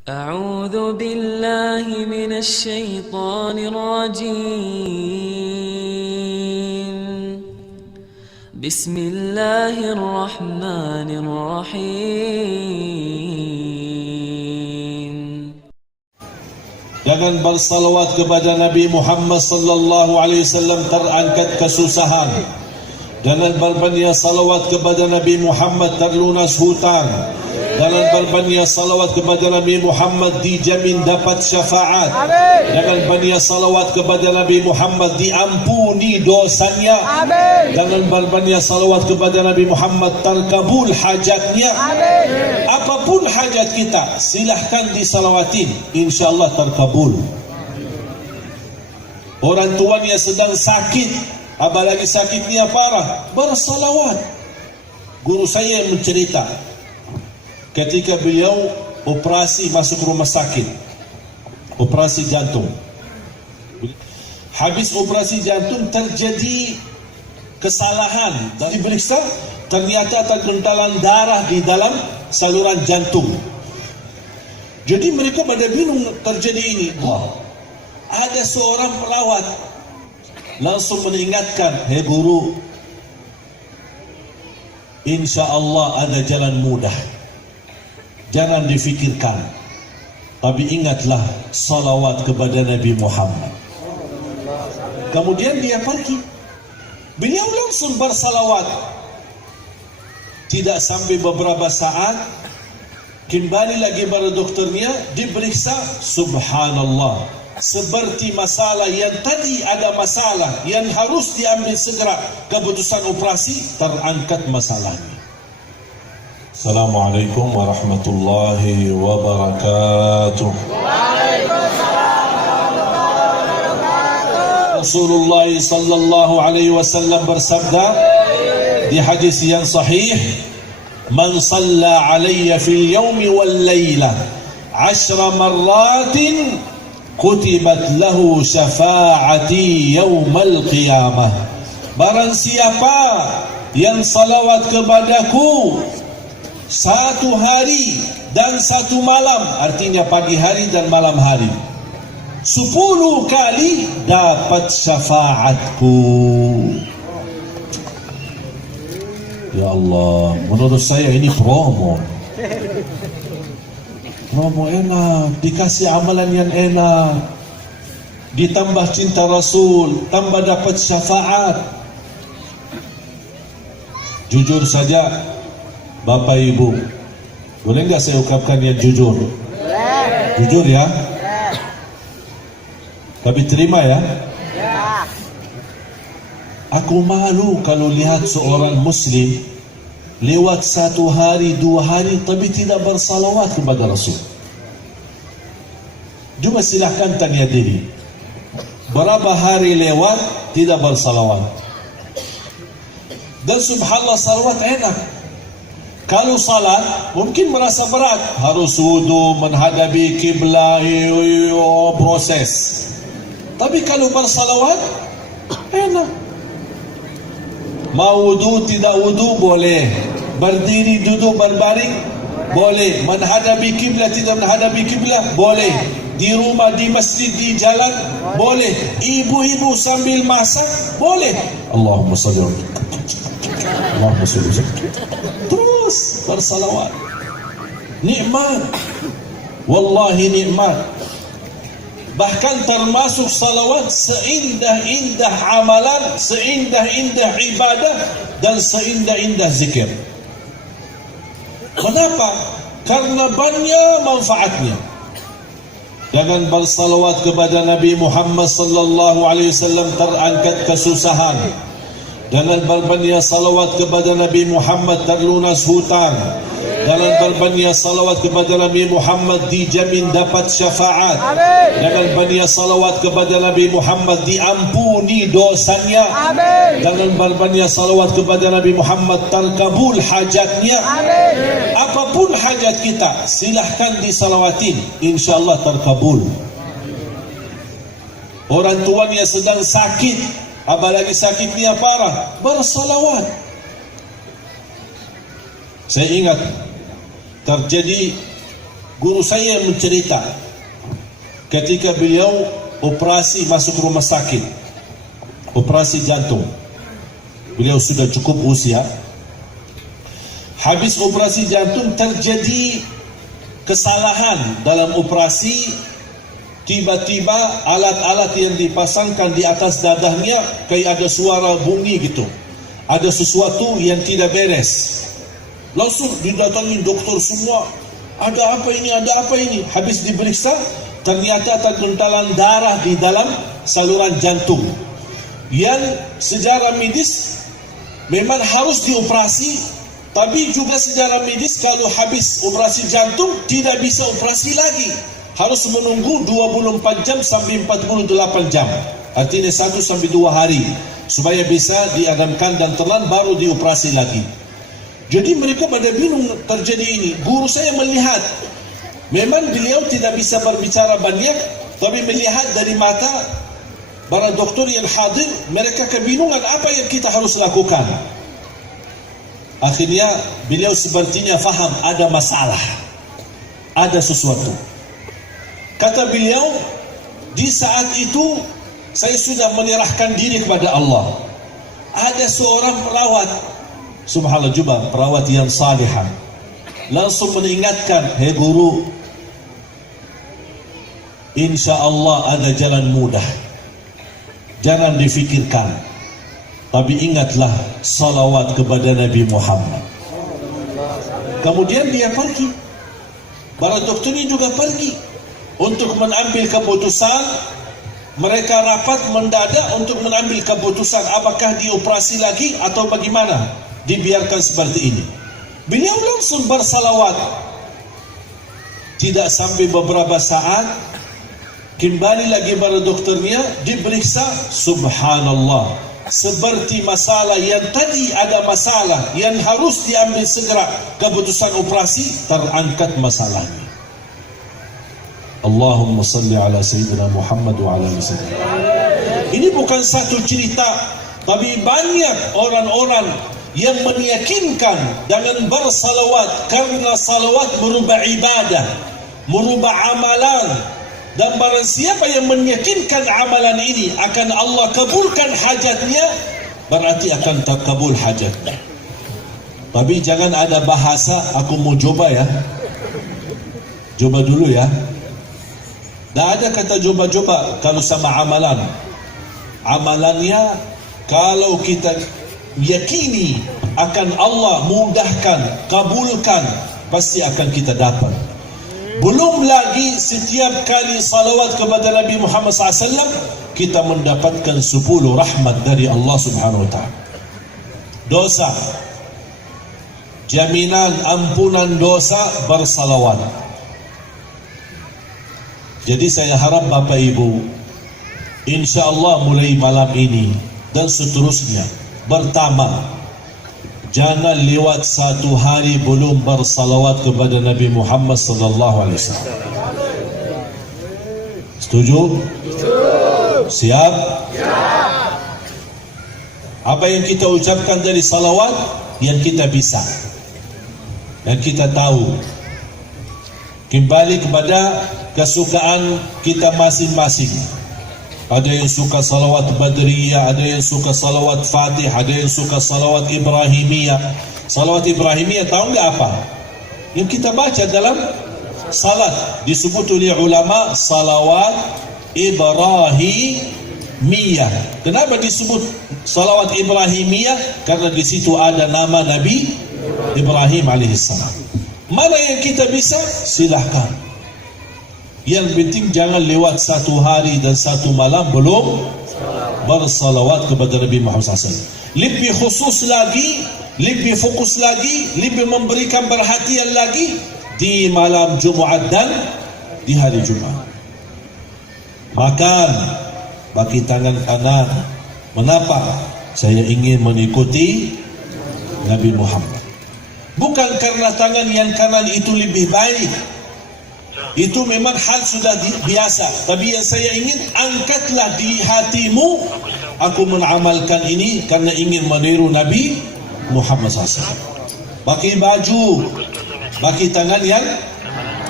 أعوذ بالله من الشيطان الرجيم. بسم الله الرحمن الرحيم. Jangan bersalawat kepada Nabi Muhammad sallallahu alaihi wasallam terangkat kesusahan. Jangan berbanyak salawat kepada Nabi Muhammad terlunas hutang. Jangan berbanyak salawat kepada Nabi Muhammad dijamin dapat syafaat. Jangan banyak salawat kepada Nabi Muhammad diampuni dosanya. Jangan berbanyak salawat kepada Nabi Muhammad terkabul hajatnya. Apapun hajat kita, silahkan disalawatin, insyaAllah terkabul. Orang tuanya sedang sakit, apalagi sakitnya parah, bersalawat. Guru saya mencerita, ketika beliau operasi masuk rumah sakit, operasi jantung. Habis operasi jantung terjadi kesalahan, diperiksa ternyata ada gentalan darah di dalam saluran jantung. Jadi mereka pada bingung terjadi ini. Ada seorang perawat langsung mengingatkan, "Hei guru, insya-Allah ada jalan mudah. Jangan difikirkan, tapi ingatlah salawat kepada Nabi Muhammad." Kemudian dia pergi. Beliau langsung bersalawat. Tidak sampai beberapa saat, kembali lagi pada dokternya, diperiksa, subhanallah, seperti masalah yang tadi ada masalah yang harus diambil segera keputusan operasi, terangkat masalahnya. Assalamualaikum warahmatullahi wabarakatuh. Rasulullah sallallahu alaihi wasallam bersabda di hadis yang sahih, "Man shalla alayya fil yawmi wal layla 10 marratin kutibat lahu syafa'ati yawmal qiyamah." Barang siapa yang salawat kepadaku 1 hari dan 1 malam, artinya pagi hari dan malam hari, 10 kali dapat syafaatku. Ya Allah, menurut saya ini promo enak, dikasih amalan yang enak, ditambah cinta Rasul, tambah dapat syafaat. Jujur saja Bapak Ibu, boleh nggak saya ungkapkan yang jujur? Jujur ya, tapi terima ya. Aku malu kalau lihat seorang muslim lewat 1 hari, 2 hari tapi tidak bersalawat kepada Rasul. Cuma silahkan tanya diri, berapa hari lewat tidak bersalawat? Dan subhanallah, salawat enak. Kalau salat mungkin merasa berat, harus wudu, menghadapi kiblat, proses. Tapi kalau bersalawat enak. Mau wudu tidak wudu boleh, berdiri duduk berbaring boleh, menghadapi kiblat tidak menghadapi kiblat boleh, di rumah, di masjid, di jalan boleh, ibu-ibu sambil masak boleh. Allahumma salli Allahumma salli, terus bersalawat. Nikmat, wallahi nikmat. Bahkan termasuk salawat seindah-indah amalan, seindah-indah ibadah, dan seindah-indah zikir. Kenapa? Karena banyak manfaatnya. Jangan bersalawat kepada Nabi Muhammad sallallahu alaihi wasallam terangkat kesusahan. Jangan berbanyak salawat kepada Nabi Muhammad terlunas hutang. Jangan berbanyak salawat kepada Nabi Muhammad dijamin dapat syafaat. Jangan banyak salawat kepada Nabi Muhammad diampuni dosanya. Jangan berbanyak salawat kepada Nabi Muhammad terkabul hajatnya. Apapun hajat kita, silahkan disalawatin, insyaAllah terkabul. Orang tuanya sedang sakit, apalagi sakitnya parah, bersalawat. Saya ingat terjadi Guru saya yang mencerita ketika beliau operasi masuk rumah sakit, operasi jantung. Beliau sudah cukup usia. Habis operasi jantung terjadi kesalahan dalam operasi. Tiba-tiba alat-alat yang dipasangkan di atas dadahnya kayak ada suara bunyi gitu. Ada sesuatu yang tidak beres. Langsung didatangi doktor semua. Ada apa ini? Ada apa ini? Habis diperiksa, ternyata tergentalan darah di dalam saluran jantung. Yang secara medis memang harus dioperasi, tapi juga secara medis kalau habis operasi jantung tidak bisa operasi lagi. Harus menunggu 24 jam sampai 48 jam. Artinya 1 sampai 2 hari supaya bisa diadamkan dan telan baru dioperasi lagi. Jadi mereka pada bingung terjadi ini. Guru saya melihat memang beliau tidak bisa berbicara banyak, tapi melihat dari mata para doktor yang hadir, mereka kebingungan apa yang kita harus lakukan. Akhirnya beliau sepertinya faham ada masalah, ada sesuatu. Kata beliau, di saat itu saya sudah menyerahkan diri kepada Allah. Ada seorang perawat, subhanallah juga perawat yang salihah, langsung mengingatkan, "Hei guru, insya Allah ada jalan mudah. Jangan difikirkan, tapi ingatlah salawat kepada Nabi Muhammad." Kemudian dia pergi. Para dokternya juga pergi untuk mengambil keputusan. Mereka rapat mendadak untuk mengambil keputusan apakah dioperasi lagi atau bagaimana. Dibiarkan seperti ini. Beliau langsung bersalawat. Tidak sampai beberapa saat, kembali lagi para dokternya, diperiksa, subhanallah, seperti masalah yang tadi ada masalah yang harus diambil segera keputusan operasi, terangkat masalahnya. Allahumma salli ala Sayyidina Muhammad wa ala Sayyidina. Ini bukan satu cerita, tapi banyak orang-orang yang meyakinkan dengan bersalawat, karena salawat merubah ibadah, merubah amalan. Dan barang siapa yang meyakinkan amalan ini akan Allah kabulkan hajatnya, berarti akan terkabul hajatnya. Tapi jangan ada bahasa, aku mau coba ya. Coba dulu ya. Tak ada kata coba-coba kalau sama amalan. Amalannya kalau kita yakini akan Allah mudahkan, kabulkan, pasti akan kita dapat. Belum lagi setiap kali salawat kepada Nabi Muhammad SAW, kita mendapatkan 10 rahmat dari Allah Subhanahu Wa Taala. Dosa, jaminan ampunan dosa bersalawat. Jadi saya harap Bapak Ibu, insya Allah mulai malam ini dan seterusnya, pertama, jangan lewat 1 hari belum bersalawat kepada Nabi Muhammad sallallahu alaihi wasallam. Setuju? Siap? Apa yang kita ucapkan dari salawat, yang kita bisa, dan kita tahu. Kembali kepada kesukaan kita masing-masing. Ada yang suka salawat Badriyah, ada yang suka salawat Fatih, ada yang suka salawat Ibrahimiyah. Salawat Ibrahimiyah tahu nggak apa? Yang kita baca dalam salat disebut oleh ulama salawat Ibrahimiyah. Kenapa disebut salawat Ibrahimiyah? Karena di situ ada nama Nabi Ibrahim alaihissalam. Mana yang kita bisa, silahkan. Yang penting jangan lewat 1 hari dan 1 malam belum bersalawat kepada Nabi Muhammad SAW. Lebih khusus lagi, lebih fokus lagi, lebih memberikan perhatian lagi di malam Jumat dan di hari Jumat. Makan bagi tangan kanan. Mengapa? Saya ingin mengikuti Nabi Muhammad. Bukan karena tangan yang kanan itu lebih baik. Itu memang hal sudah biasa. Tapi yang saya ingin, angkatlah di hatimu, aku mengamalkan ini karena ingin meniru Nabi Muhammad SAW. Pakai baju, pakai tangan yang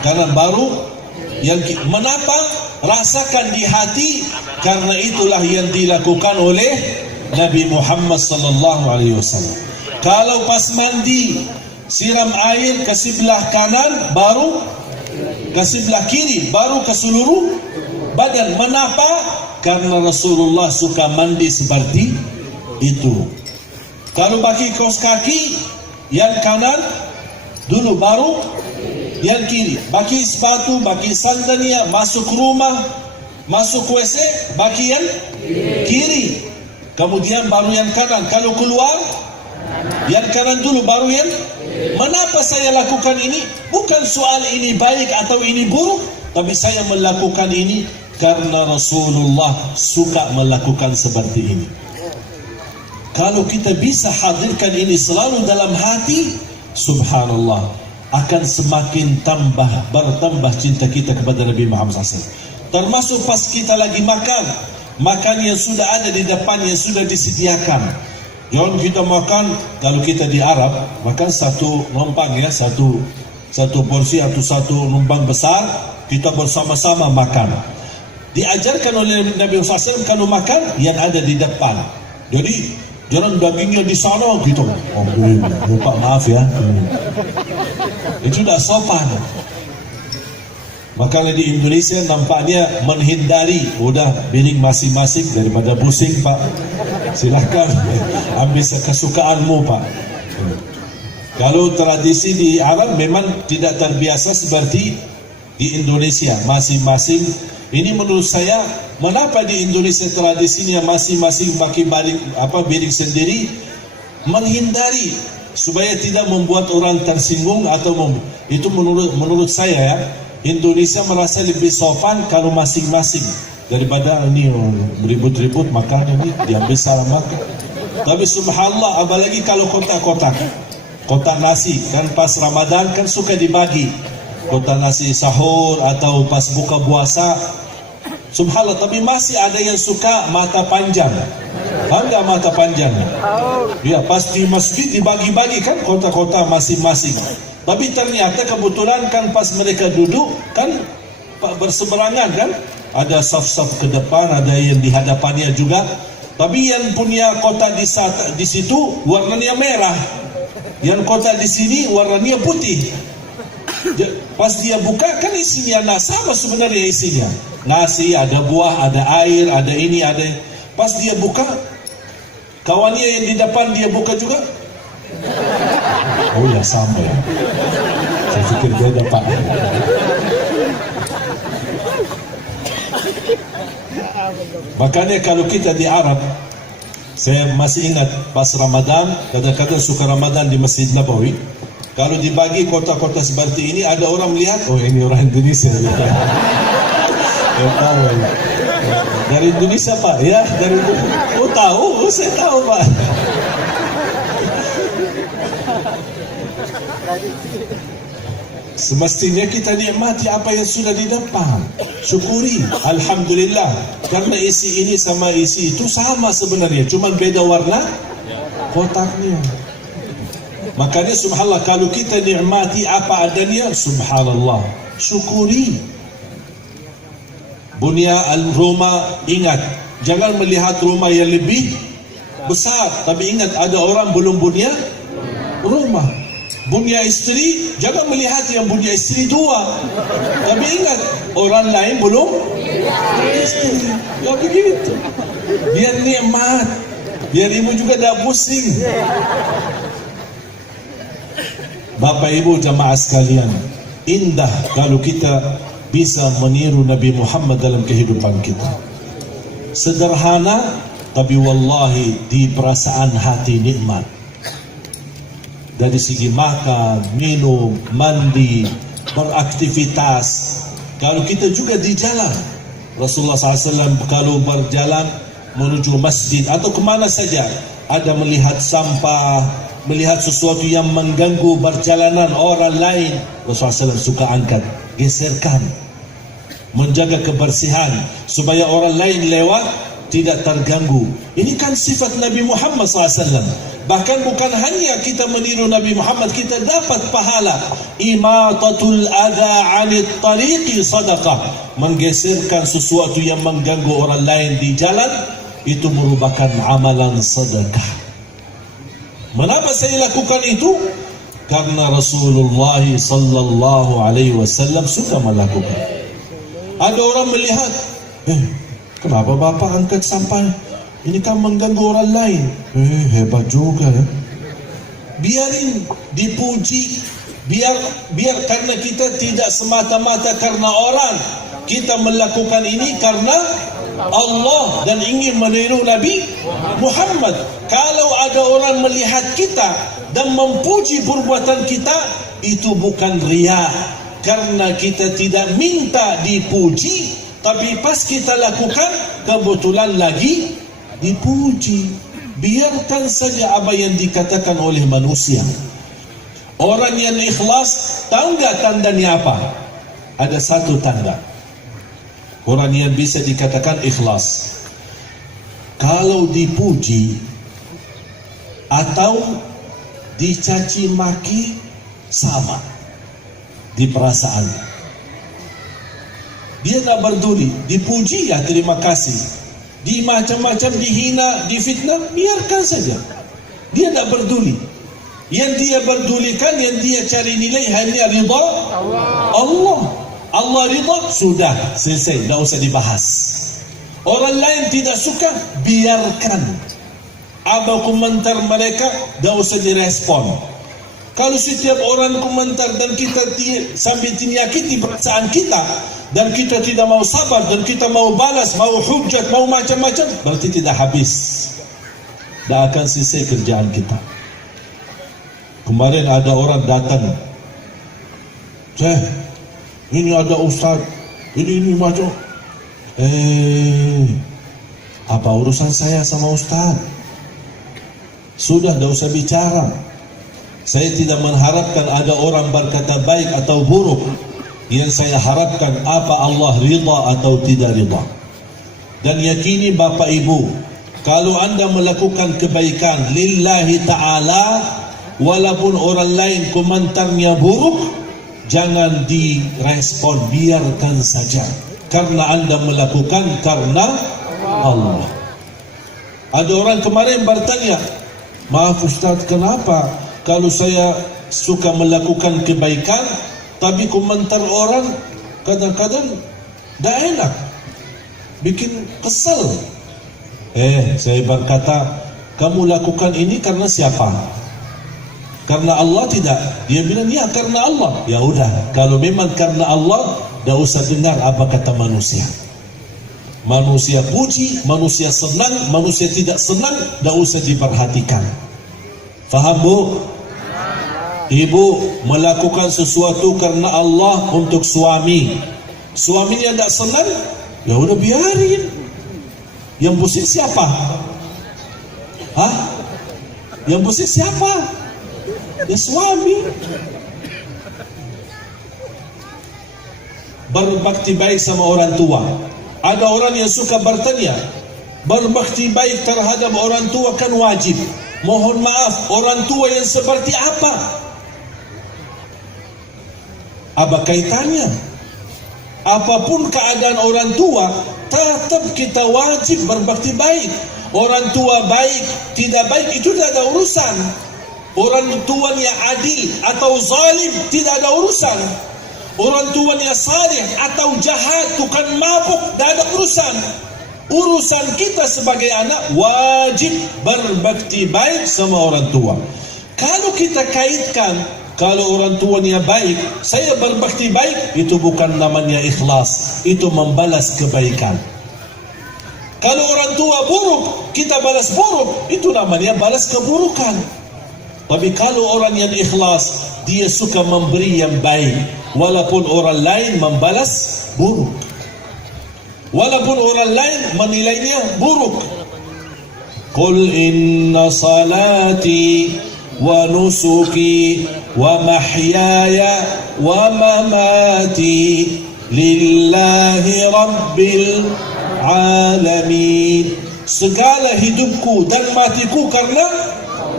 Karena baru menapa? Rasakan di hati, karena itulah yang dilakukan oleh Nabi Muhammad sallallahu alaihi wasallam. Kalau pas mandi siram air ke sebelah kanan, baru ke sebelah kiri, baru ke seluruh badan. Menapa? Karena Rasulullah suka mandi seperti itu. Kalau pakai kaos kaki, yang kanan dulu, baru yang kiri. Pakai sepatu, pakai sandalnya, masuk rumah, masuk WC, pakai yang kiri. Kemudian baru yang kanan. Kalau keluar, yang kanan dulu, baru yang. Menapa saya lakukan ini? Bukan soal ini baik atau ini buruk, tapi saya melakukan ini karena Rasulullah suka melakukan seperti ini. Kalau kita bisa hadirkan ini selalu dalam hati, subhanallah, akan semakin bertambah cinta kita kepada Nabi Muhammad SAW. Termasuk pas kita lagi makan yang sudah ada di depan, yang sudah disediakan. Jangan kita makan, kalau kita di Arab, makan satu numpang ya, satu porsi atau satu numpang besar, kita bersama-sama makan. Diajarkan oleh Nabi SAW kalau makan, yang ada di depan. Jadi, jangan dagingnya di sana gitu. Oh, lupa, maaf ya. Itu sudah sopan. Makanya di Indonesia nampaknya menghindari, udah piring masing-masing daripada pusing Pak. Silahkan ambil kesukaanmu Pak. Kalau tradisi di Arab memang tidak terbiasa seperti di Indonesia, masing-masing. Ini menurut saya, mengapa di Indonesia tradisinya masing-masing pakai piring sendiri? Menghindari supaya tidak membuat orang tersinggung atau itu menurut saya ya. Indonesia merasa lebih sopan kalau masing-masing daripada ini ribut-ribut makan ini diambil salah makan. Tapi subhanallah, apalagi kalau kotak nasi kan pas Ramadan kan suka dibagi kotak nasi sahur atau pas buka puasa. Subhanallah, tapi masih ada yang suka mata panjang. Enggak mata panjang. Ya, pas di masjid dibagi-bagi kan kotak-kotak masing-masing. Tapi ternyata kebetulan kan pas mereka duduk kan berseberangan kan, ada saf-saf ke depan, ada yang di hadapannya juga. Tapi yang punya kotak di situ warnanya merah, yang kotak di sini warnanya putih. Pas dia buka kan isinya sama sebenarnya isinya. Nasi, ada buah, ada air, ada ini, ada. Pas dia buka, kawannya yang di depan dia buka juga. Oh ya, sama ya. Saya pikir beda Pak. Makanya kalau kita di Arab, saya masih ingat pas Ramadan, kadang-kadang suka Ramadan di Masjid Nabawi. Kalau dibagi kota-kota seperti ini, ada orang melihat, oh ini orang Indonesia. Tahu ya. Dari Indonesia Pak, ya dari Indonesia. Oh tahu, saya tahu Pak. Semestinya kita nikmati apa yang sudah di depan, syukuri, alhamdulillah. Karena isi ini sama isi itu sama sebenarnya, cuma beda warna kotaknya. Makanya subhanallah, kalau kita nikmati apa adanya, subhanallah, syukuri. Bunya rumah, ingat, jangan melihat rumah yang lebih besar, tapi ingat ada orang belum punya rumah. Punya istri, jangan melihat yang punya istri dua, tapi ingat orang lain belum istri. Ya begitu, biar nikmat, biar ibu juga tidak pusing. Bapak ibu jamaah sekalian, indah kalau kita bisa meniru Nabi Muhammad dalam kehidupan kita. Sederhana, tapi wallahi di perasaan hati nikmat. Dari segi makan, minum, mandi, beraktivitas. Kalau kita juga di jalan, Rasulullah SAW kalau berjalan menuju masjid atau kemana saja, ada melihat sampah, melihat sesuatu yang mengganggu perjalanan orang lain, Rasulullah SAW suka angkat, geserkan, menjaga kebersihan supaya orang lain lewat tidak terganggu. Ini kan sifat Nabi Muhammad SAW. Bahkan bukan hanya kita meniru Nabi Muhammad, kita dapat pahala. Imatatul adha 'anit tariqi sadaqah. Menggeserkan sesuatu yang mengganggu orang lain di jalan, itu merupakan amalan sedekah. Mengapa saya lakukan itu? Karena Rasulullah sallallahu alaihi wasallam suka melakukan. Ada orang melihat, kenapa Bapak angkat sampai? Ini kan mengganggu orang lain. Hebat juga ya. Biarin dipuji. Biar karena kita tidak semata-mata karena orang. Kita melakukan ini karena Allah dan ingin meniru Nabi Muhammad. Kalau ada orang melihat kita dan memuji perbuatan kita, itu bukan riya. Karena kita tidak minta dipuji, tapi pas kita lakukan kebetulan lagi dipuji. Biarkan saja apa yang dikatakan oleh manusia. Orang yang ikhlas, tahu nggak tandanya apa? Ada satu tanda orang yang bisa dikatakan ikhlas. Kalau dipuji atau dicaci maki, sama di perasaan. Dia tak peduli. Dipuji ya terima kasih, di macam-macam, dihina, difitnah, biarkan saja. Dia tak peduli. Yang dia pedulikan, yang dia cari nilai hanya ridha Allah. Allah ridha, sudah selesai, tak usah dibahas. Orang lain tidak suka, biarkan. Apa komentar mereka, tak usah direspon. Kalau setiap orang komentar dan kita sambil menyakiti perasaan kita, dan kita tidak mau sabar, dan kita mau balas, mau hujat, mau macam-macam, berarti tidak habis. Tak akan selesai kerjaan kita. Kemarin ada orang datang, ini ada ustaz, ini macam, apa urusan saya sama ustaz? Sudah, tak usah bicara. Saya tidak mengharapkan ada orang berkata baik atau buruk. Yang saya harapkan apa Allah ridha atau tidak ridha. Dan yakini Bapak Ibu, kalau anda melakukan kebaikan lillahi ta'ala, walaupun orang lain komentarnya buruk, jangan direspon, biarkan saja. Karena anda melakukan karena Allah. Ada orang kemarin bertanya, maaf Ustaz, kenapa kalau saya suka melakukan kebaikan, tapi komentar orang kadang-kadang tak enak, bikin kesel. Saya berkata, kamu lakukan ini karena siapa? Karena Allah tidak? Dia bilang, ya karena Allah. Ya udah, kalau memang karena Allah, tak usah dengar apa kata manusia. Manusia puji, manusia senang, manusia tidak senang, tak usah diperhatikan. Faham Bu? Ibu melakukan sesuatu karena Allah untuk suami. Suaminya tak senang, ya udah biarin. Yang pusing siapa? Yang pusing siapa? Ya suami. Berbakti baik sama orang tua. Ada orang yang suka bertanya, berbakti baik terhadap orang tua kan wajib. Mohon maaf, orang tua yang seperti apa? Apa kaitannya? Apapun keadaan orang tua, tetap kita wajib berbakti baik. Orang tua baik, tidak baik, itu tidak ada urusan. Orang tuanya adil atau zalim, tidak ada urusan. Orang tuanya saleh atau jahat, tukang mabuk, tidak ada urusan. Urusan kita sebagai anak wajib berbakti baik sama orang tua. Kalau kita kaitkan, kalau orang tuanya baik, saya berbakti baik, itu bukan namanya ikhlas, itu membalas kebaikan. Kalau orang tua buruk, kita balas buruk, itu namanya balas keburukan. Tapi kalau orang yang ikhlas, dia suka memberi yang baik, walaupun orang lain membalas buruk, walaupun orang lain menilainya buruk. Qul inna salati wa nusuki wa mahyaya wa mamati lillahi rabbil alamin. Segala hidupku dan matiku karena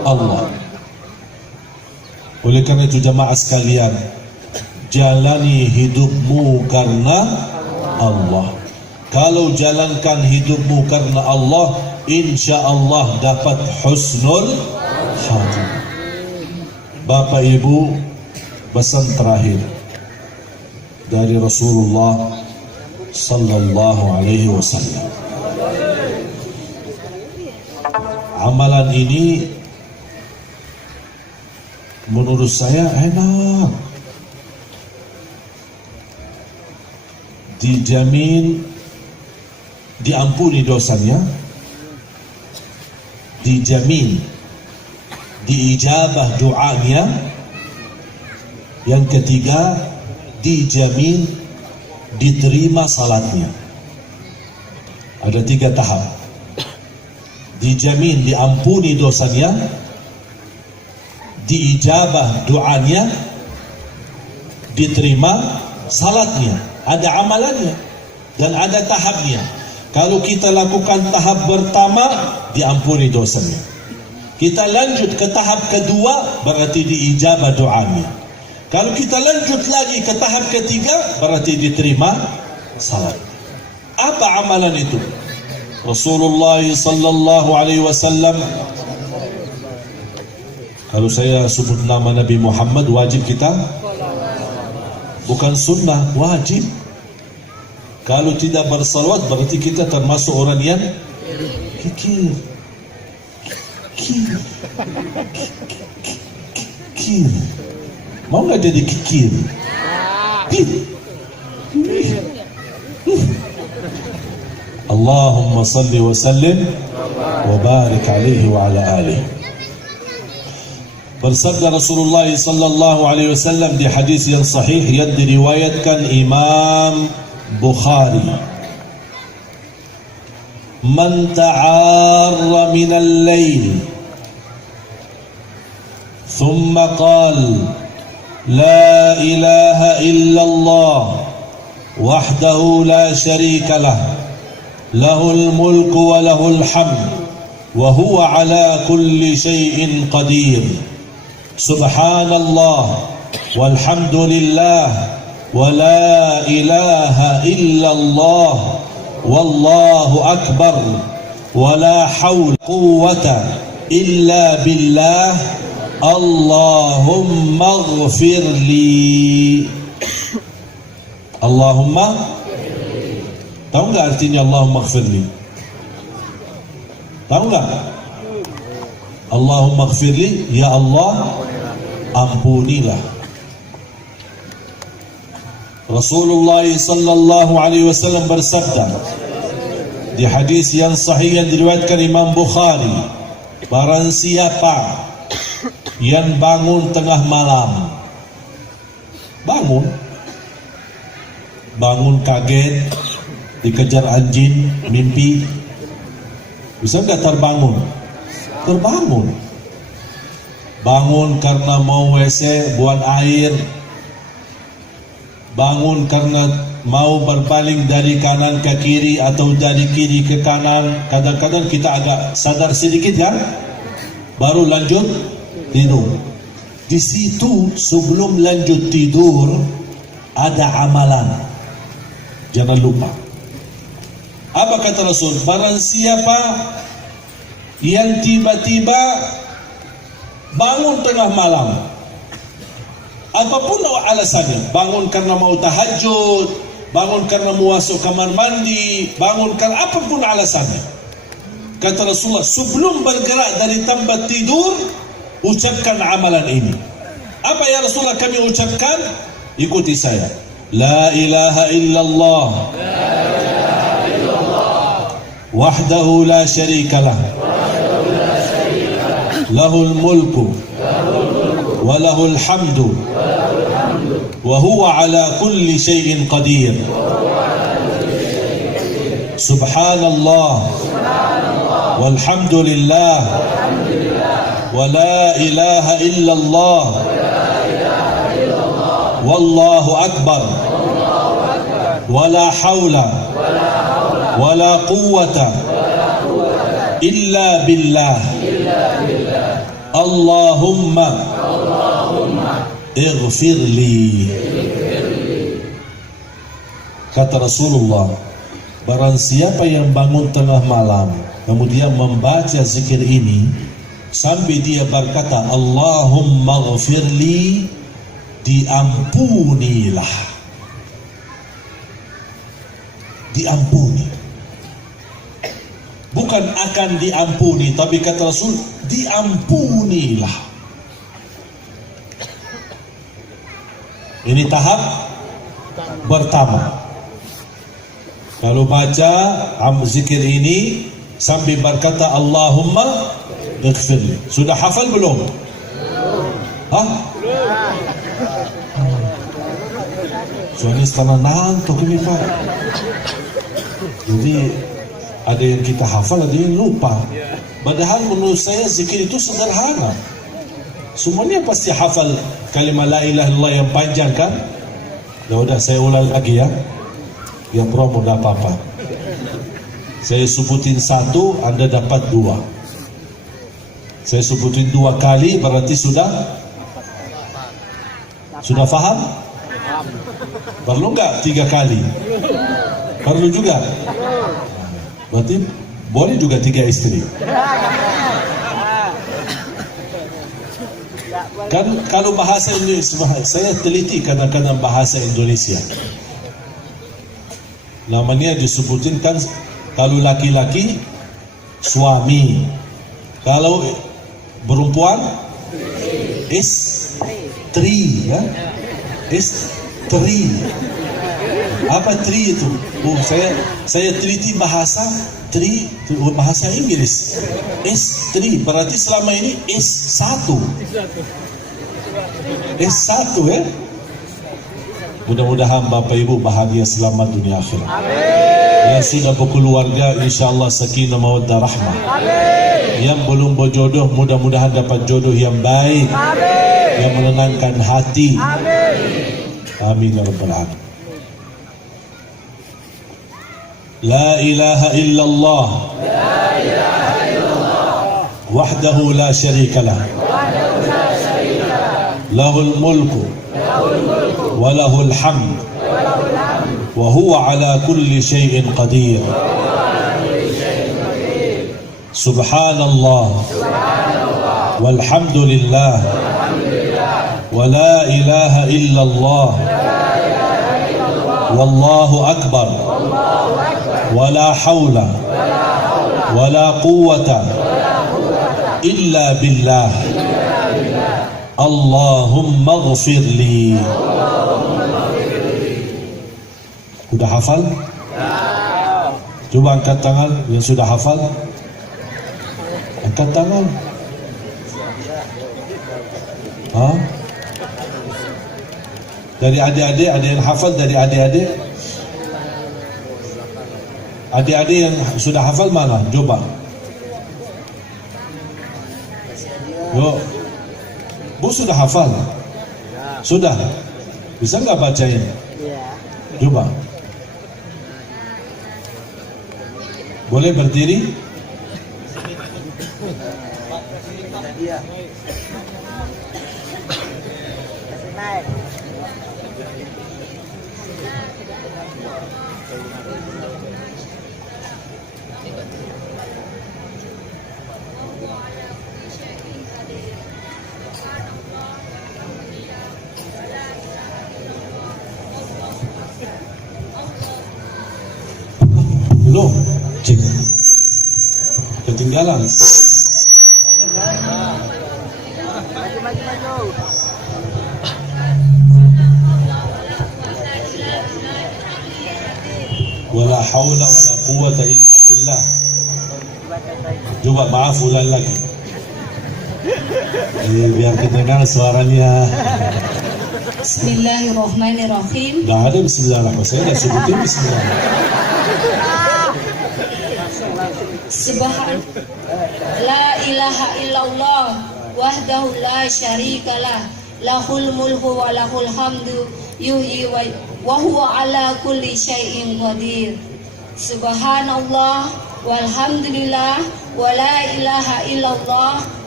Allah. Oleh karena itu jamaah sekalian, jalani hidupmu karena Allah. Kalau jalankan hidupmu karena Allah, insya Allah dapat husnul khatimah. Bapak Ibu, pesan terakhir dari Rasulullah sallallahu alaihi wasallam. Amalan ini menurut saya enak, dijamin diampuni dosanya, dijamin diijabah doanya, yang ketiga dijamin diterima salatnya. Ada 3 tahap. Dijamin diampuni dosanya, diijabah doanya, diterima salatnya. Ada amalannya dan ada tahapnya. Kalau kita lakukan tahap pertama, diampuni dosanya. Kita lanjut ke tahap kedua, berarti diijabah doanya. Kalau kita lanjut lagi ke tahap ketiga, berarti diterima salat. Apa amalan itu? Rasulullah sallallahu alaihi wasallam, kalau saya sebut nama Nabi Muhammad, wajib kita? Bukan sunnah, wajib. Kalau tidak bersalawat, berarti kita termasuk orang yang kikir. Kikir. Mau nggak jadi kikir? Allahumma salli wa sallim wa barik alaihi wa ala alihi. Bersabda Rasulullah sallallahu alaihi wasallam di hadis yang sahih yang diriwayatkan Imam Bukhari, man ta'arra min al-layl thumma qala la ilaha illallah wahdahu la sharika lah lahul mulku wa lahul hamd wa huwa ala kulli shay'in qadir subhanallah walhamdulillah wa la ilaha illallah wallahu akbar wa la hawla quwwata illa billah Allahumma ighfir li. Allahumma, tahu nggak artinya Allahumma ighfir li? Tahu nggak? Allahumma ighfir li, ya Allah ampunilah. Rasulullah sallallahu alaihi wasallam bersabda di hadis yang sahih yang diriwayatkan Imam Bukhari, barang siapa yang bangun tengah malam, bangun kaget, dikejar anjing, mimpi, bisa nggak terbangun? Terbangun. Bangun karena mau WC, buang air. Bangun karena mau berpaling dari kanan ke kiri atau dari kiri ke kanan. Kadang-kadang kita agak sadar sedikit kan, baru lanjut tidur. Di situ sebelum lanjut tidur ada amalan. Jangan lupa. Apa kata Rasul? Barang siapa yang tiba-tiba bangun tengah malam, apapun alasannya, bangun karena mau tahajud, bangun karena mau masuk kamar mandi, bangun karena apapun alasannya, kata Rasulullah, sebelum bergerak dari tempat tidur, ucapkan amalan ini. Apa ya Rasulullah kami ucapkan? Ikuti saya. La ilaha illallah wahdahu la syarika lah lahul mulku wa lahul hamdu wa huwa ala kulli syai'in qadir subhanallah walhamdulillah wa la ilaha illallah wallahu akbar wa la hawla wa la quwwata illa billah. Allahumma ighfirli. Kata Rasulullah, barang siapa yang bangun tengah malam kemudian membaca zikir ini sampai dia berkata Allahumma ighfirli, diampunilah. Diampuni, bukan akan diampuni, tapi kata Rasul diampunilah. Ini tahap pertama. Kalau baca zikir ini sambil berkata Allahumma ighfirli. Sudah hafal belum? Hah? Soalnya setelah ngantuk ini Pak. Jadi ada yang kita hafal, ada yang lupa. Padahal menurut saya zikir itu sederhana. Semuanya pasti hafal kalimat la ilaha illallah yang panjang kan? Ya udah saya ulang lagi ya. Yang promo tidak apa-apa. Saya sebutin satu, Anda dapat dua. Saya sebutin 2 kali, berarti sudah faham? Perlu nggak 3 kali? Perlu juga. Berarti boleh juga 3 istri. Kan kalau bahasa Indonesia, saya teliti kadang-kadang bahasa Indonesia. Namanya disebutin kan, kalau laki-laki suami, kalau perempuan istri, ya, istri. Apa tri itu? Oh, saya teliti bahasa tri, bahasa Inggris. Istri berarti selama ini S1 ya. Mudah-mudahan Bapak Ibu bahagia selamat dunia akhirat. Yang sudah berkeluarga insyaAllah sakinah mawaddah rahmah. Yang belum berjodoh mudah-mudahan dapat jodoh yang baik, yang menenangkan hati. Amin ya rabbal alamin. La ilaha illallah wahdahu la syarika lah, lahul mulku wa lahul hamd wa huwa ala kulli syai'in qadir. Subhanallah walhamdulillah wa la ilaha illallah wallahu akbar wa la hawla wa la quwwata illa billah. Allahumma ighfirli. Sudah hafal? Coba angkat tangan yang sudah hafal. Angkat tangan. Hah? Dari adik-adik, ada yang hafal dari adik-adik? Adik-adik yang sudah hafal mana? Coba. Yuk. Bu sudah hafal? Sudah? Bisa nggak bacain? Coba. Boleh berdiri? Belum? Cek. Ketinggalan. Wala hawla wala quwwata illa billah. Coba maaf ulang lagi. Biar kedengar suaranya. Bismillahirrahmanirrahim. Nggak ada bismillahirrahmanirrahim. Saya dah sebutin bismillah. Subhan la ilaha illallah wahdahu la syarikalah, lahul mulku wa lahul hamdu yuhyi wa huwa ala kulli syai'in qadir. Subhanallah walhamdulillah wa la ilaha illallah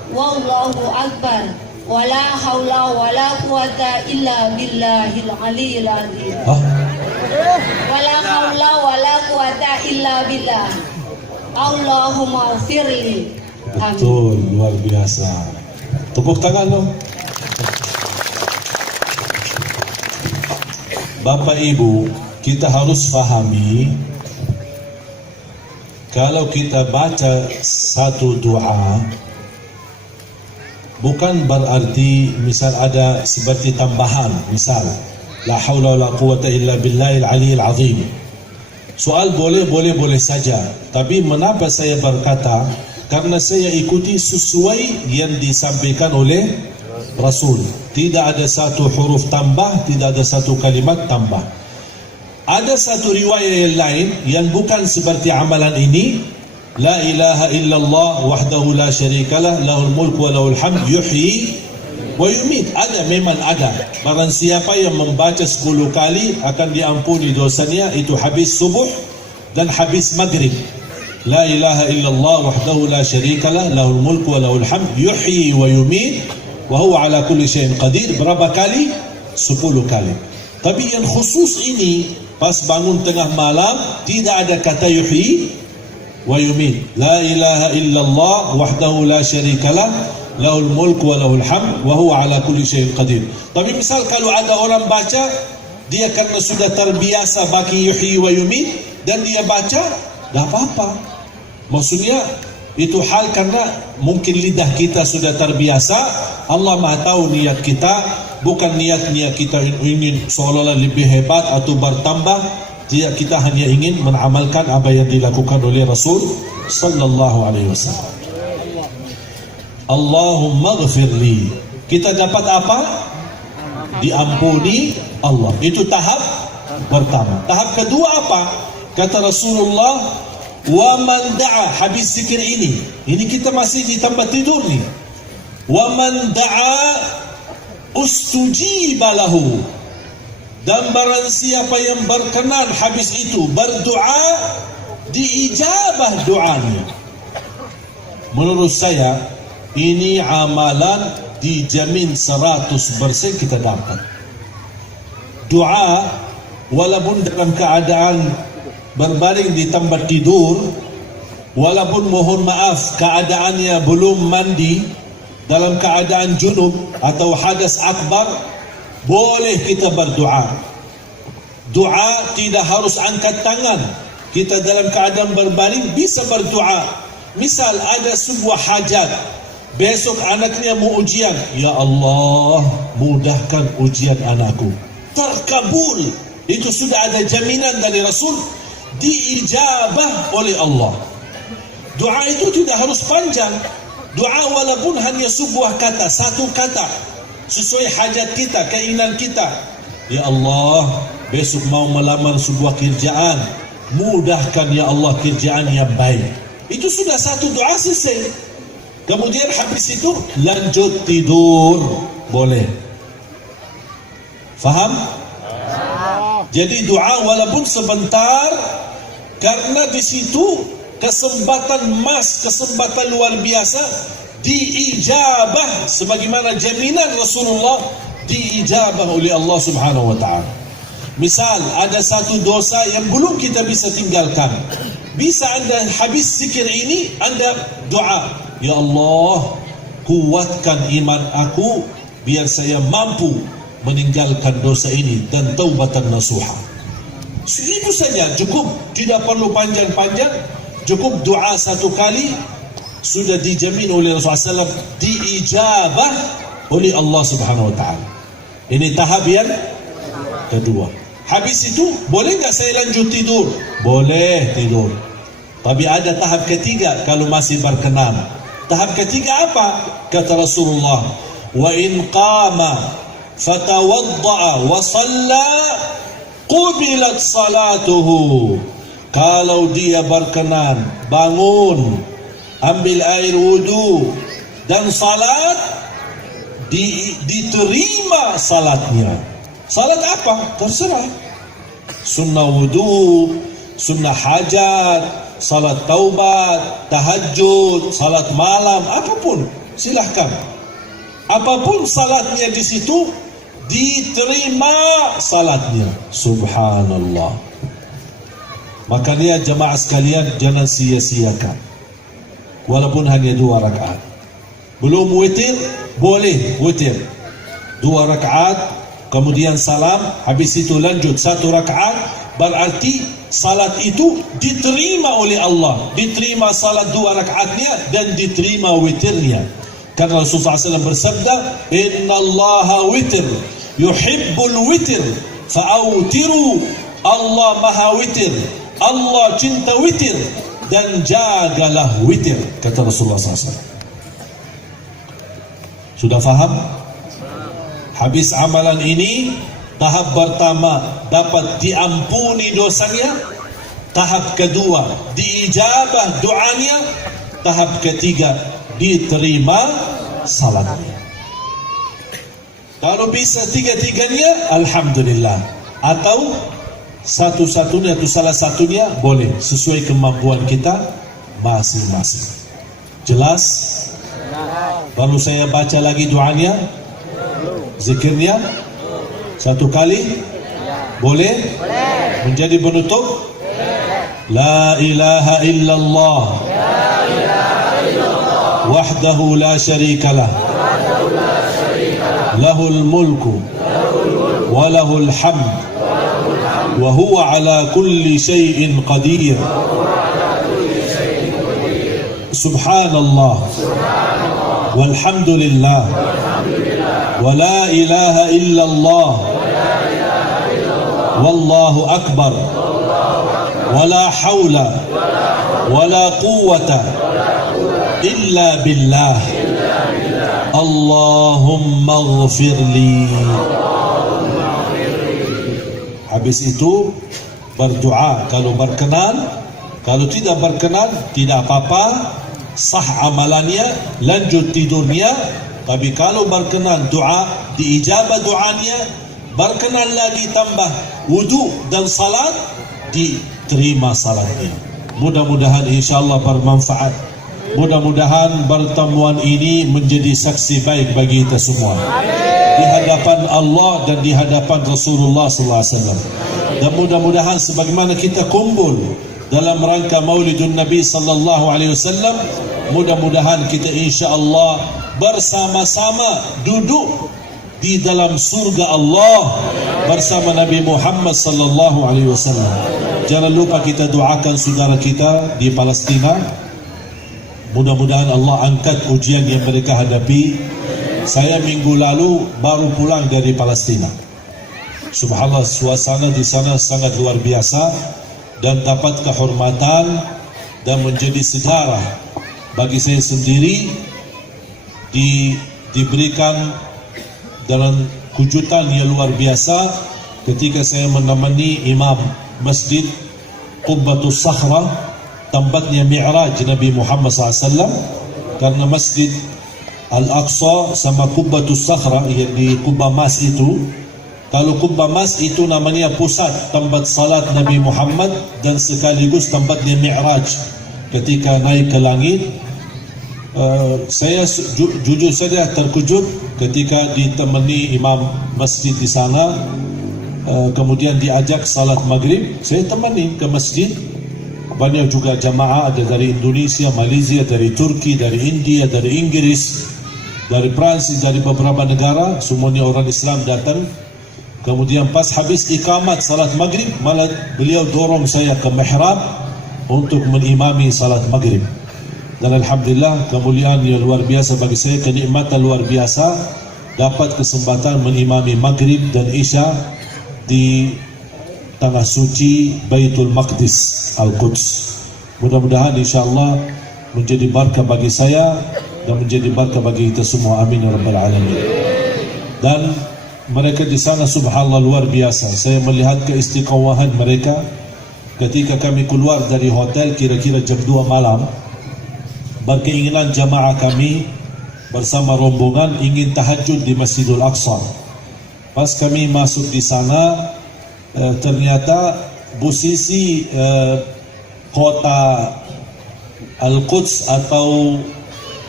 wallahu akbar, wala haula wala quwata illa billahil aliyil azim. Wala haula wala quwata illa billah. Allahumma firli. Amin. Betul, luar biasa. Tepuk tangan dong. Bapak Ibu, kita harus fahami, kalau kita baca satu doa, bukan berarti misal ada seperti tambahan, misal la haula wala quwata illa billahil aliyil azim. Soal boleh saja, tapi mengapa saya berkata? Karena saya ikuti sesuai yang disampaikan oleh Rasul. Tidak ada satu huruf tambah, tidak ada satu kalimat tambah. Ada satu riwayat yang lain yang bukan seperti amalan ini, la ilaha illallah wahdahu la syarikalah lahul mulku wa lahul hamd yuhyi wa yumiit. Ada, memang ada. Barang siapa yang membaca 10 kali akan diampuni dosanya, itu habis subuh dan habis maghrib. La ilaha illallah wahdahu la syarikalah lahul mulku wa lahul hamd yuhyi wa yumiit wa huwa ala kulli syai'in qadir. Berapa kali? 10 kali. Tapi yang khusus ini, pas bangun tengah malam, tidak ada kata yuhyi wa yumiit. La ilaha illallah wahdahu la syarikalah lahul mulku wa lahul hamd wa huwa ala kulli syai'in qadir. Tapi misal kalau ada orang baca, dia karena sudah terbiasa bagi yuhyi wa yumiit dan dia baca, tak apa-apa. Maksudnya itu hal karena mungkin lidah kita sudah terbiasa. Allah Maha tahu niat kita, bukan niat kita ingin seolah-olah lebih hebat atau bertambah. Kita hanya ingin mengamalkan apa yang dilakukan oleh Rasul sallallahu alaihi wasallam. Allahumma ghfirli. Kita dapat apa? Diampuni Allah. Itu tahap pertama. Tahap kedua apa? Kata Rasulullah, wa man da'a, habis zikir ini kita masih di tempat tidur nih. Wa man da'a ustujiba lahu, dan barang siapa yang berkenan habis itu berdoa, diijabah doanya. Menurut saya ini amalan dijamin 100% kita dapat. Doa walaupun dalam keadaan berbaring di tempat tidur, walaupun mohon maaf keadaannya belum mandi, dalam keadaan junub atau hadas akbar, boleh kita berdoa. Doa tidak harus angkat tangan. Kita dalam keadaan berbaring bisa berdoa. Misal ada sebuah hajat, besok anaknya mau ujian, ya Allah mudahkan ujian anakku, terkabul. Itu sudah ada jaminan dari Rasul, diijabah oleh Allah. Doa itu tidak harus panjang. Doa walaupun hanya sebuah kata, satu kata, sesuai hajat kita, keinginan kita. Ya Allah, besok mau melamar sebuah kerjaan, mudahkan ya Allah kerjaan yang baik. Itu sudah satu doa selesai. Kemudian habis itu lanjut tidur, boleh. Faham? Jadi doa walaupun sebentar, karena di situ kesempatan emas, kesempatan luar biasa, diijabah sebagaimana jaminan Rasulullah, diijabah oleh Allah Subhanahu wa taala. Misal ada satu dosa yang belum kita bisa tinggalkan, bisa anda habis zikir ini anda doa, ya Allah kuatkan iman aku biar saya mampu meninggalkan dosa ini dan taubatan nasuha. Itu saja cukup, tidak perlu panjang-panjang. Cukup doa satu kali, sudah dijamin oleh Rasulullah SAW, diijabah oleh Allah Subhanahu wa taala. Ini tahap yang kedua. Habis itu boleh enggak saya lanjut tidur? Boleh tidur. Tapi ada tahap ketiga kalau masih berkenan. Tahap ketiga apa? Kata Rasulullah, wa in qama fatawadda'a wa shalla qubilat salatuhu. Kalau dia berkenan, bangun, ambil air wudu dan salat, diterima salatnya. Salat apa? Terserah. Sunnah wudu, sunnah hajat, salat taubat, tahajud, salat malam, apapun. silahkan. Apapun salatnya di situ, diterima salatnya. Subhanallah. Makanya jemaah sekalian, jangan sia-siakan. Walaupun hanya 2 rakaat. Belum witir, boleh witir 2 rakaat, kemudian salam, habis itu lanjut 1 rakaat. Berarti salat itu diterima oleh Allah. Diterima salat 2 rakaatnya dan diterima witirnya. Karena Rasulullah SAW bersabda, Inna allaha witir, yuhibbul witir, fa'autiru. Allah maha witir, Allah cinta witir, dan jagalah witir, kata Rasulullah SAW. Sudah faham? Habis amalan ini, tahap pertama dapat diampuni dosanya, tahap kedua diijabah doanya, tahap ketiga diterima salatnya. Kalau bisa 3-3-nya, alhamdulillah. Atau satu-satunya atau salah satunya, boleh, sesuai kemampuan kita masing-masing. Jelas? Baru saya baca lagi doanya, zikirnya 1 kali, boleh? Menjadi penutup. La ilaha illallah, wahdahu la syarikalah, lahul mulku wa lahul hamd, wa huwa ala kulli syai'in qadir. Subhanallah, walhamdulillah, wa la ilaha illallah, wallahu akbar, wa la hawla wa la quwwata illa billah. Allahumma ghafirli. Habis itu berdoa kalau berkenan. Kalau tidak berkenan, tidak apa-apa, sah amalannya, lanjut tidurnya. Tapi kalau berkenan, doa diijabah doanya, berkenan lagi tambah wudu dan salat, diterima salatnya. Mudah-mudahan insyaAllah bermanfaat. Mudah-mudahan pertemuan ini menjadi saksi baik bagi kita semua di hadapan Allah dan di hadapan Rasulullah SAW. Dan mudah-mudahan sebagaimana kita kumpul dalam rangka Maulidun Nabi sallallahu alaihi wasallam, mudah-mudahan kita insya-Allah bersama-sama duduk di dalam surga Allah bersama Nabi Muhammad sallallahu alaihi wasallam. Jangan lupa kita doakan saudara kita di Palestina. Mudah-mudahan Allah angkat ujian yang mereka hadapi. Saya minggu lalu baru pulang dari Palestina. Subhanallah, suasana di sana sangat luar biasa dan dapat kehormatan dan menjadi sejarah bagi saya sendiri. Diberikan dalam kejutan yang luar biasa ketika saya menemani imam masjid Qubbatus Sakhra, tempatnya Mi'raj Nabi Muhammad SAW. Karena masjid Al-Aqsa sama Qubbatus Sakhra yang di Qubbah Mas itu, kalau Qubbah Mas itu namanya pusat tempat salat Nabi Muhammad dan sekaligus tempatnya Mi'raj ketika naik ke langit. Saya jujur saja terkejut ketika ditemani imam masjid di sana, kemudian diajak salat maghrib. Saya temani ke masjid. Banyak juga jamaah, ada dari Indonesia, Malaysia, dari Turki, dari India, dari Inggris, dari Prancis, dari beberapa negara. Semuanya orang Islam datang. Kemudian pas habis iqamat salat maghrib, malah beliau dorong saya ke mihrab untuk menimami salat maghrib. Dan alhamdulillah, kemuliaan yang luar biasa bagi saya, kenikmatan luar biasa dapat kesempatan menimami maghrib dan isya di tanah suci Baitul Maqdis Al-Quds. Mudah-mudahan insyaAllah menjadi barakah bagi saya dan menjadi barakah bagi kita semua. Amin ya rabbal alamin. Dan mereka di sana subhanallah luar biasa. Saya melihat keistiqomahan mereka ketika kami keluar dari hotel kira-kira jam 2 malam. Berkeinginan jamaah kami bersama rombongan ingin tahajud di Masjidul Aqsa. Pas kami masuk di sana, ternyata posisi kota Al-Quds atau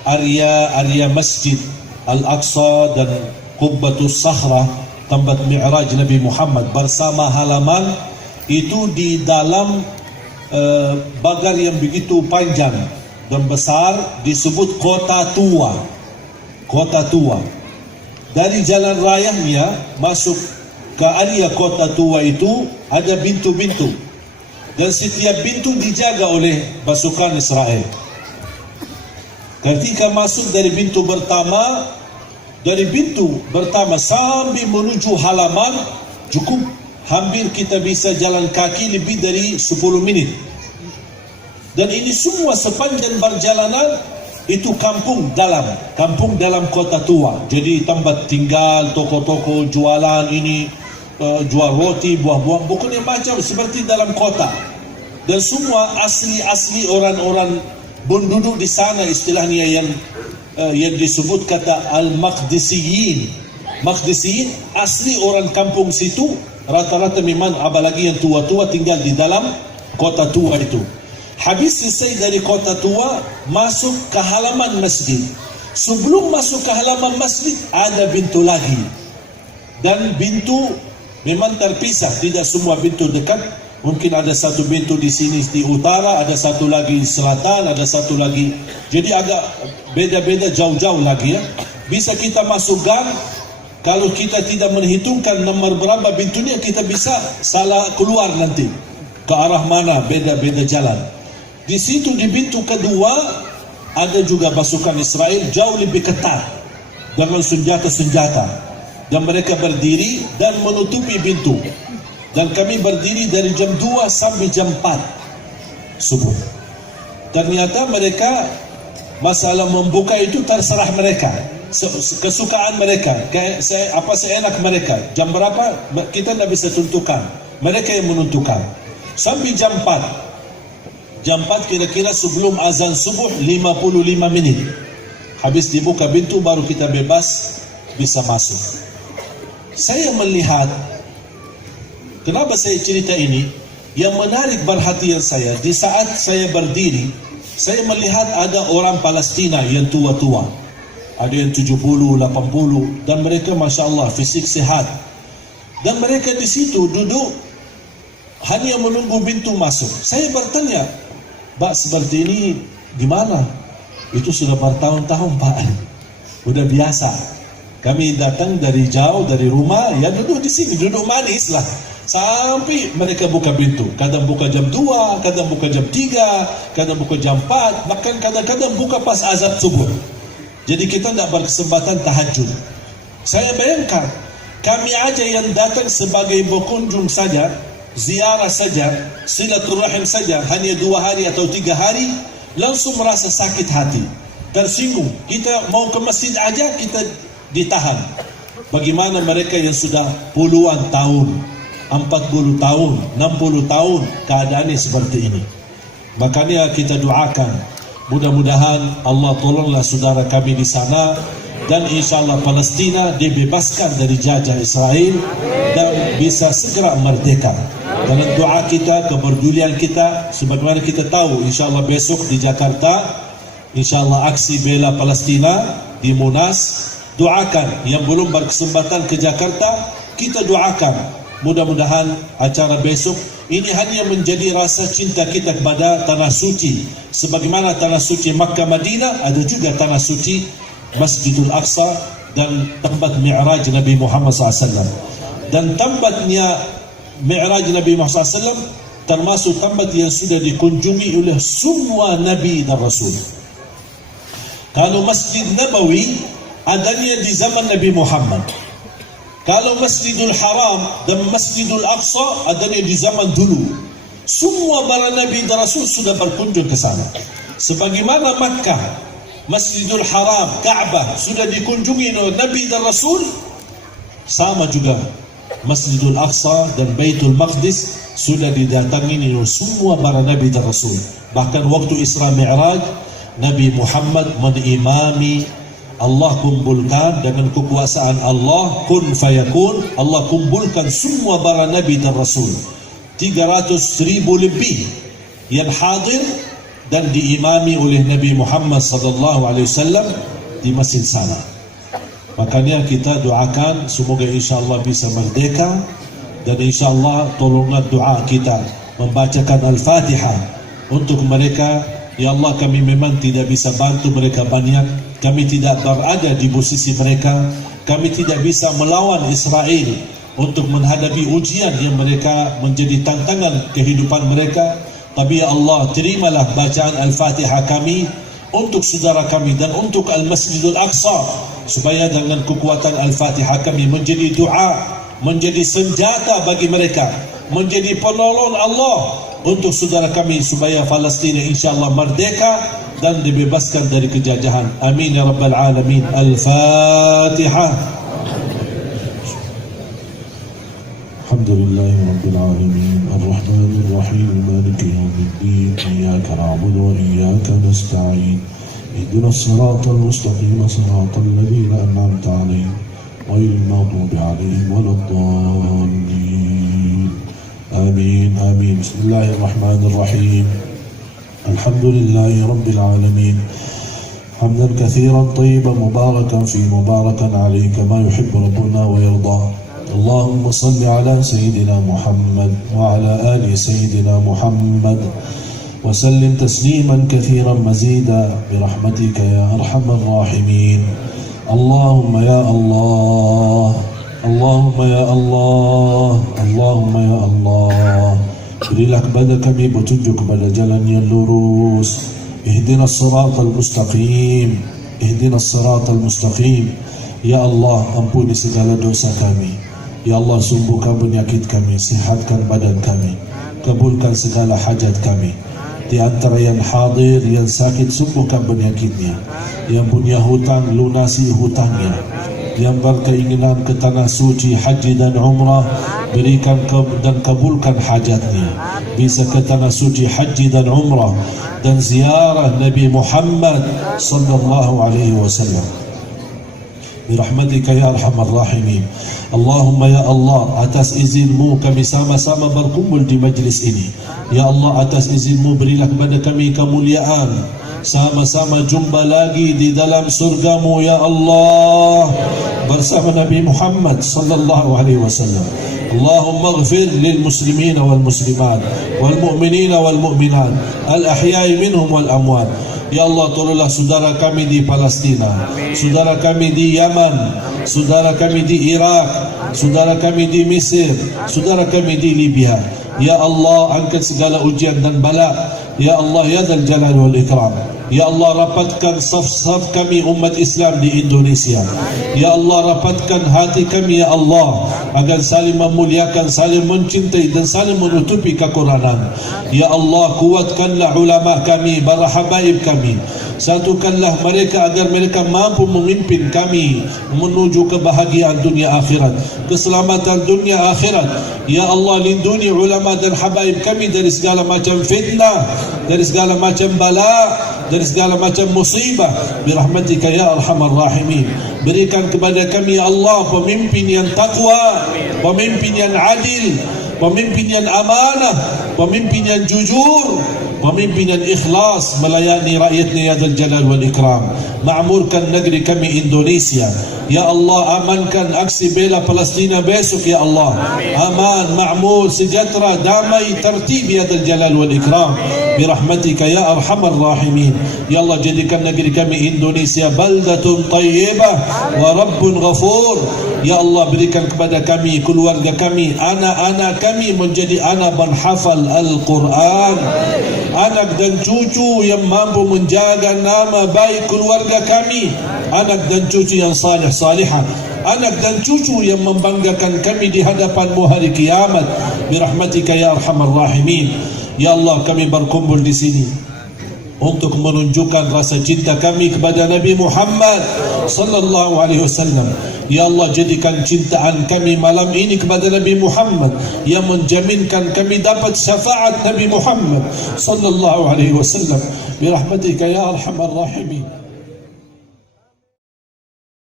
area Masjid Al-Aqsa dan Qubbatus Sakhra, tempat Mi'raj Nabi Muhammad, bersama halaman itu di dalam pagar yang begitu panjang dan besar, disebut Kota Tua. Kota Tua. Dari jalan rayanya masuk ke area Kota Tua itu ada pintu-pintu, dan setiap pintu dijaga oleh pasukan Israel. Ketika masuk dari pintu pertama sampai menuju halaman, cukup hampir kita bisa jalan kaki lebih dari 10 minit. Dan ini semua sepanjang perjalanan itu kampung dalam Kota Tua. Jadi tempat tinggal, toko-toko, jualan ini, jual roti, buah-buah, bukannya macam seperti dalam kota. Dan semua asli orang-orang penduduk di sana, istilahnya yang disebut kata Al-Maqdisiyin. Maqdisiyin asli orang kampung situ, rata-rata memang apalagi yang tua-tua tinggal di dalam Kota Tua itu. Habis selesai dari Kota Tua, masuk ke halaman masjid. Sebelum masuk ke halaman masjid ada pintu lagi, dan pintu memang terpisah, tidak semua pintu dekat. Mungkin ada satu pintu di sini di utara, ada satu lagi di selatan, ada satu lagi. Jadi agak beda-beda, jauh-jauh lagi ya. Bisa kita masuk gang, kalau kita tidak menghitungkan nomor berapa pintunya, kita bisa salah keluar nanti. Ke arah mana, beda-beda jalan. Di situ di pintu kedua ada juga pasukan Israel jauh lebih ketat dengan senjata-senjata, dan mereka berdiri dan menutupi pintu. Dan kami berdiri dari jam 2 sampai jam 4 subuh. Ternyata mereka, masalah membuka itu terserah mereka, kesukaan mereka, apa seenak mereka. Jam berapa kita tidak bisa tentukan, mereka yang menentukan. Sampai jam 4. Jam 4 kira-kira sebelum azan subuh 55 menit. Habis dibuka pintu baru kita bebas bisa masuk. Saya melihat, kenapa saya cerita ini? Yang menarik perhatian saya, di saat saya berdiri, saya melihat ada orang Palestina yang tua-tua. Ada yang 70, 80, dan mereka Masya Allah fisik sehat. Dan mereka di situ duduk hanya menunggu pintu masuk. Saya bertanya, Pak, seperti ini gimana? Itu sudah bertahun-tahun Pak, udah biasa. Kami datang dari jauh, dari rumah, ya duduk di sini, duduk manis lah. Sampai mereka buka pintu. Kadang buka jam 2, kadang buka jam 3, kadang buka jam 4, bahkan kadang-kadang buka pas azan subuh. Jadi kita tidak berkesempatan tahajud. Saya bayangkan, kami aja yang datang sebagai berkunjung saja, ziarah saja, silaturahim saja, hanya 2 hari atau 3 hari, langsung merasa sakit hati, tersinggung. Kita mau ke masjid aja kita ditahan. Bagaimana mereka yang sudah puluhan tahun, 40 tahun, 60 tahun keadaannya seperti ini. Makanya kita doakan, mudah-mudahan Allah tolonglah saudara kami di sana, dan insyaAllah Palestina dibebaskan dari jajah Israel dan bisa segera merdeka. Dalam doa kita, kepedulian kita, sebagaimana kita tahu insyaAllah besok di Jakarta, insyaAllah aksi bela Palestina di Monas. Doakan yang belum berkesempatan ke Jakarta, kita doakan mudah-mudahan acara besok ini hanya menjadi rasa cinta kita kepada tanah suci. Sebagaimana tanah suci Makkah Madinah, ada juga tanah suci Masjidul Aqsa dan tempat Mi'raj Nabi Muhammad SAW. Dan tempatnya Mi'raj Nabi Muhammad SAW termasuk tempat yang sudah dikunjungi oleh semua Nabi dan Rasul. Kalau Masjid Nabawi adanya di zaman Nabi Muhammad, kalau Masjidul Haram dan Masjidul Aqsa adanya di zaman dulu. Semua para Nabi dan Rasul sudah berkunjung ke sana. Sebagaimana Makkah, Masjidul Haram, Ka'bah sudah dikunjungi oleh Nabi dan Rasul, sama juga Masjidul Aqsa dan Baitul Maqdis sudah didatangi oleh semua para Nabi dan Rasul. Bahkan waktu Isra Mi'raj, Nabi Muhammad menimami, Allah kumpulkan dengan kekuasaan Allah, kun fayakun, Allah kumpulkan semua para Nabi dan Rasul. 300,000 lebih yang hadir dan diimami oleh Nabi Muhammad sallallahu alaihi wasallam di masjid sana. Makanya kita doakan semoga insya-Allah bisa merdeka, dan insya-Allah tolonglah doa kita membacakan Al-Fatihah untuk mereka. Ya Allah, kami memang tidak bisa bantu mereka banyak, kami tidak berada di posisi mereka, kami tidak bisa melawan Israel untuk menghadapi ujian yang mereka menjadi tantangan kehidupan mereka. Tapi ya Allah, terimalah bacaan Al-Fatihah kami untuk saudara kami dan untuk Al-Masjidul Aqsa, supaya dengan kekuatan Al-Fatihah kami menjadi doa, menjadi senjata bagi mereka, menjadi penolong Allah untuk saudara kami, supaya Palestin insyaAllah merdeka dan dibebaskan dari kejajahan. Amin ya Rabbal Alamin. Al-Fatihah. Alhamdulillahi Rabbil Alamin, Ar-Rahmanir Rahim, Maliki Yawmiddin, Iyyaka na'budu wa iyyaka nasta'in, Ihdinas siratal mustaqim, siratal ladzina an'amta 'alaihim, ghairil maghdubi 'alaihim waladdallin. Amin, amin. Bismillahirrahmanirrahim. Alhamdulillahi Rabbil Alamin, hamdan katsiran tayyiban mubarakan fi mubarakan 'alaihi kama yuhibbu rabbuna wa yarda. اللهم صل على سيدنا محمد وعلى آل سيدنا محمد وسلم تسليما كثيرا مزيدا برحمتك يا أرحم الراحمين. اللهم يا الله، اللهم يا الله، اللهم يا الله، berilah kepada kami petunjuk kepada jalan yang lurus. Ihdinas siratal mustaqim, ihdinas siratal mustaqim. Ya Allah, ampuni segala dosa kami. Ya Allah, sembuhkan penyakit kami, sihatkan badan kami, kabulkan segala hajat kami. Di antara yang hadir, yang sakit, sembuhkan penyakitnya. Yang punya hutang, lunasi hutangnya. Yang berkeinginan ke tanah suci, haji dan umrah, berikan dan kabulkan hajatnya. Bisa ke tanah suci, haji dan umrah, dan ziarah Nabi Muhammad sallallahu alaihi wasallam. Birahmatika ya arhamar rahimin. Allahumma ya Allah, atas izinmu kami sama-sama berkumpul di majlis ini. Ya Allah, atas izinmu berilah kepada kami kemuliaan, sama-sama jumpa lagi di dalam surgamu ya Allah, bersama Nabi Muhammad sallallahu alaihi wasallam. Allahumma ighfir lil muslimin wal muslimat wal mu'minin wal mu'minat al ahya'i minhum wal amwat. Ya Allah, tolonglah saudara kami di Palestina, saudara kami di Yaman, saudara kami di Iraq, saudara kami di Mesir, saudara kami di Libya. Ya Allah, angkat segala ujian dan bala. Ya Allah, ya Dzal Jalal wal Ikram. Ya Allah, rapatkan saf-saf kami umat Islam di Indonesia. Ya Allah, rapatkan hati kami ya Allah, agar saling memuliakan, saling mencintai dan saling menutupi kekurangan. Ya Allah, kuatkanlah ulama kami, para habaib kami. Satukanlah mereka agar mereka mampu memimpin kami menuju kebahagiaan dunia akhirat, keselamatan dunia akhirat. Ya Allah, lindungi ulama dan habaib kami dari segala macam fitnah, dari segala macam bala, dari segala macam musibah. Birahmatika ya arhamar rahimin. Berikan kepada kami ya Allah pemimpin yang takwa, pemimpin yang adil, pemimpin yang amanah, pemimpin yang jujur, pemimpin yang ikhlas melayani rakyatnya ya Dzal Jalal wal Ikram. Ma'murkan negeri kami Indonesia. Ya Allah, amankan aksi bela Palestina besok ya Allah. Aman, ma'mur, sejahtera, damai, tertib ya Dzal Jalal wal Ikram. Birahmatika ya arhamar rahimin. Ya Allah, jadikan negeri kami Indonesia baldatun tayyibah wa rabbun ghafur. Ya Allah, berikan kepada kami, keluarga kami, anak-anak kami menjadi anak penghafal Al-Quran, anak dan cucu yang mampu menjaga nama baik keluarga kami, anak dan cucu yang salih salihah, anak dan cucu yang membanggakan kami di hadapan-Mu hari kiamat. Birahmatika ya arhamar rahimin. Ya Allah, kami berkumpul di sini untuk menunjukkan rasa cinta kami kepada Nabi Muhammad sallallahu alaihi wasallam. Ya Allah, jadikan cintaan kami malam ini kepada Nabi Muhammad yang menjaminkan kami dapat syafaat Nabi Muhammad sallallahu alaihi wasallam. Birahmatika ya arhamar rahimin.